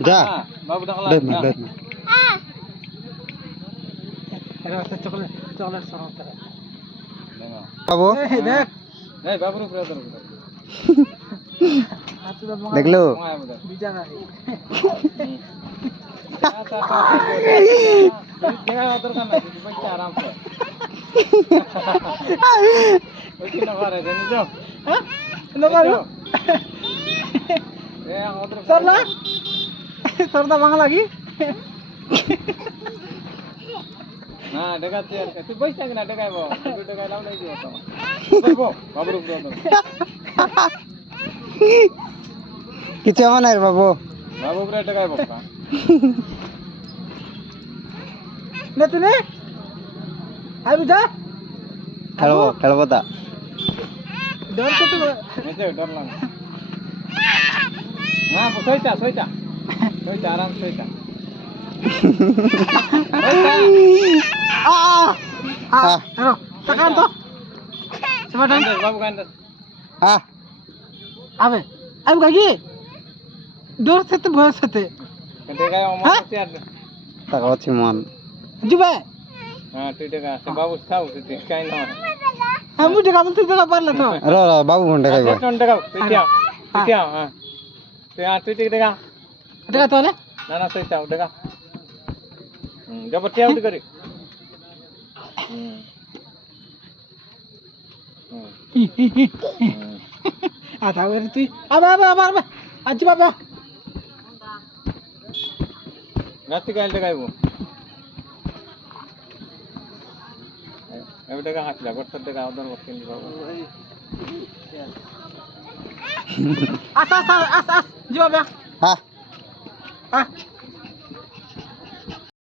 যা বাবু ডাকলা দেখ না দেখ না এটা হচ্ছে চকলেট চকলেট সরব তারা বাবু দেখ এই বাবুর উপরে ধর দেখলো বিজা নাই আরাম সরদা বাংলা কি না দেখাচ্ছি আর তুই বইস থাক না দেখাইবো দেখাইলাম নাই দিব তো বাবুর উপরে কিছু আমার নাই বাবু বাবু উপরে দেখাইবো নে তুই নে আই বুঝা খেলবো তা ডর কত ডর লাগে না সইতা আরাম সইতা হ্যালো তাকান তো সেবাটান বাবু কান আবে আই গাগি ডর সাথে ভয় সাথে দেখাই আমার টাকা আছে মন দিবে হ্যাঁ তুই দেখা সে বাবু থাও তুই কাই না আমি দেখা বলতে দেখা পারলা তো র বাবু ফোন দেখাইবো ফোন দেখা তুই হ্যাঁ তুই দেখা দেখা তো না সইতা দেখা জবরটি আউট করি আধা করে তুই আবার আজ বাবা রাত্রি কাল দেখাইব এবার দেখা হাসলা গোটর দেখা ওদের বক্তব্য দিব আস জি বাবা হ্যাঁ হ্যাঁ